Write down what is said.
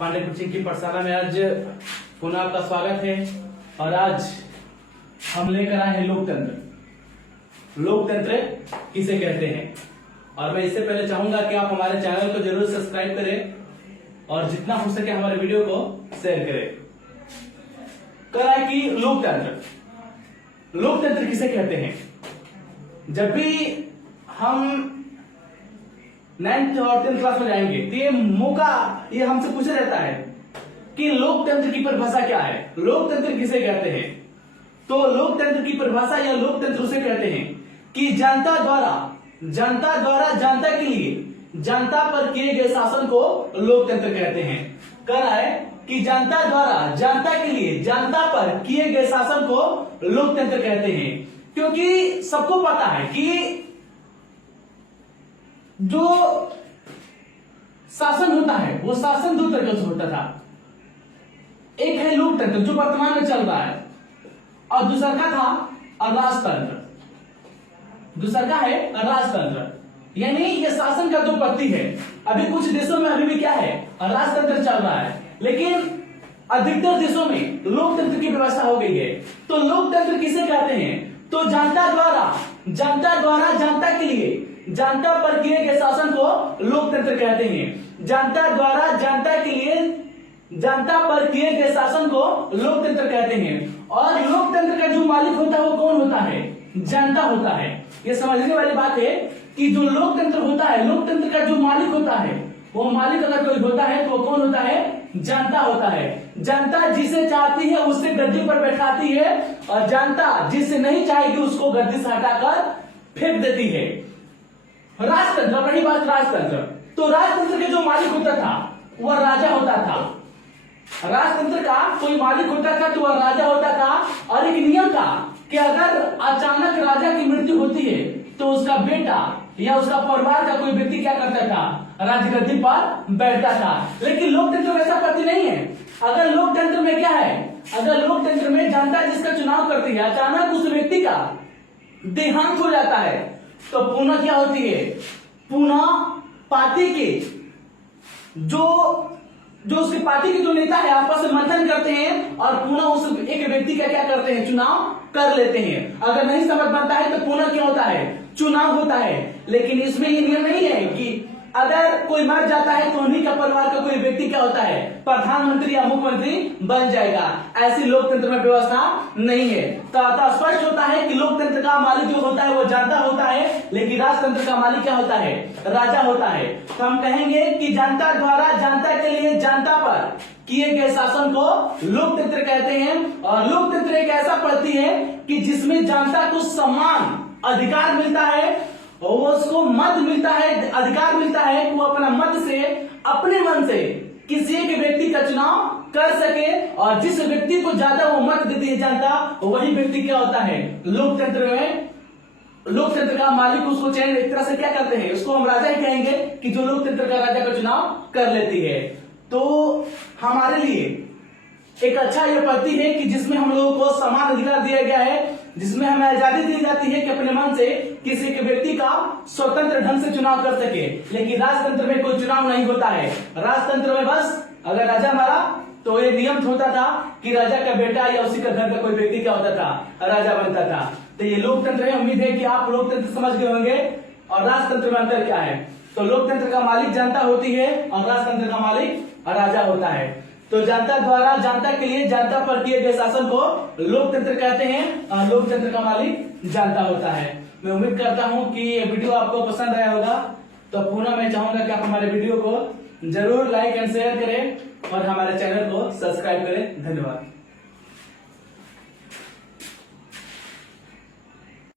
Pandey coaching की पाठशाला में आज पुनः आपका स्वागत है। और आज हम लेकर आए हैं लोकतंत्र। लोकतंत्र किसे कहते हैं। और मैं इससे पहले चाहूंगा कि आप हमारे चैनल को जरूर सब्सक्राइब करें और जितना हो सके हमारे वीडियो को शेयर करें। कह है कि लोकतंत्र किसे कहते हैं। जब भी हम 9th और 10th क्लास में जाएंगे तो ये हमसे पूछा जाता है कि लोकतंत्र की परिभाषा क्या है, लोकतंत्र किसे कहते हैं। तो लोकतंत्र की परिभाषा या लोकतंत्र उसे कहते हैं कि जनता द्वारा जनता के लिए जनता पर किए गए शासन को लोकतंत्र कहते हैं। कह रहा है कि जनता द्वारा जनता के लिए जनता पर किए गए शासन को लोकतंत्र कहते हैं। क्योंकि सबको पता है कि जो शासन होता है वो शासन दो तरीके से होता था। एक है लोकतंत्र जो वर्तमान में चल रहा है और दूसरा का था राजतंत्र। दूसरा का है राजतंत्र, यानी ये शासन का दो पत्ती है। अभी कुछ देशों में अभी भी क्या है, राजतंत्र चल रहा है, लेकिन अधिकतर देशों में लोकतंत्र की व्यवस्था हो गई है। तो लोकतंत्र किसे कहते हैं, तो जनता द्वारा जनता के लिए जनता पर किए गए शासन को लोकतंत्र कहते हैं। जनता द्वारा जनता के लिए जनता पर किए गए शासन को लोकतंत्र कहते हैं। और लोकतंत्र का जो मालिक होता है वो कौन होता है, जनता होता है। ये समझने वाली बात है कि जो लोकतंत्र होता है, लोकतंत्र का जो मालिक होता है, वो मालिक अगर कोई होता है तो वो कौन होता है, जनता होता है। जनता जिसे चाहती है उससे गद्दी पर बैठाती है और जनता जिसे नहीं चाहेगी उसको गद्दी से हटाकर फेंक देती है। राजतंत्र, रही बात राजतंत्र, तो राजतंत्र के जो मालिक होता था वह राजा होता था। राजतंत्र का कोई मालिक होता था तो वह राजा होता था। और एक नियम था कि अगर अचानक राजा की मृत्यु होती है तो उसका बेटा या उसका परिवार का कोई व्यक्ति क्या करता था, राजगद्दी पर बैठता था। लेकिन लोकतंत्र वैसा पद्धति नहीं है। अगर लोकतंत्र में क्या है, अगर लोकतंत्र में जनता जिसका चुनाव करती है अचानक उस व्यक्ति का देहांत हो जाता है तो पुनः क्या होती है, पुनः पार्टी के जो उसकी पार्टी के जो नेता है आपस में मंथन करते हैं और पुनः उस एक व्यक्ति का क्या करते हैं, चुनाव कर लेते हैं। अगर नहीं समझ बनता है तो पुनः क्या होता है, चुनाव होता है। लेकिन इसमें ये नियम नहीं है कि अगर कोई मर जाता है तो उन्हीं का परिवार का कोई व्यक्ति क्या होता है, प्रधानमंत्री या मुख्यमंत्री बन जाएगा। ऐसी लोकतंत्र में व्यवस्था नहीं है। तो स्पष्ट होता है कि लोकतंत्र का मालिक जो होता है वो जनता होता है, लेकिन राजतंत्र का मालिक क्या होता है, राजा होता है। तो हम कहेंगे कि जनता द्वारा जनता के लिए जनता पर किए गए शासन को लोकतंत्र कहते हैं। और लोकतंत्र एक ऐसा पद्धति है कि जिसमें जनता को समान अधिकार मिलता है और उसको मत मिलता है, अधिकार मिलता है कि वो अपना मत से अपने मन से किसी एक व्यक्ति का चुनाव कर सके। और जिस व्यक्ति को ज्यादा वो मत देती है जनता, वही व्यक्ति क्या होता है, लोकतंत्र में लोकतंत्र का मालिक उसको चयन एक तरह से क्या करते हैं, उसको हम राजा ही कहेंगे कि जो लोकतंत्र का राजा का चुनाव कर लेती है। तो हमारे लिए एक अच्छा यह पद्धति है कि जिसमें हम लोगों को समान अधिकार दिया गया है, जिसमें हमें आजादी दी जाती है कि अपने मन से किसी के व्यक्ति का स्वतंत्र ढंग से चुनाव कर सके। लेकिन राजतंत्र में कोई चुनाव नहीं होता है। राजतंत्र में बस अगर राजा मारा तो ये नियम होता था कि राजा का बेटा या उसी का घर का कोई व्यक्ति क्या होता था, राजा बनता था। तो ये लोकतंत्र है। उम्मीद है कि आप लोकतंत्र समझ गए होंगे और राजतंत्र में अंतर क्या है। तो लोकतंत्र का मालिक जनता होती है और राजतंत्र का मालिक राजा होता है। तो जनता द्वारा जनता के लिए जनता पर किए गए शासन को लोकतंत्र कहते हैं और लोकतंत्र का मालिक जनता होता है। मैं उम्मीद करता हूं कि ये वीडियो आपको पसंद आया होगा। तो पुनः मैं चाहूंगा कि आप हमारे वीडियो को जरूर लाइक एंड शेयर करें और हमारे चैनल को सब्सक्राइब करें। धन्यवाद।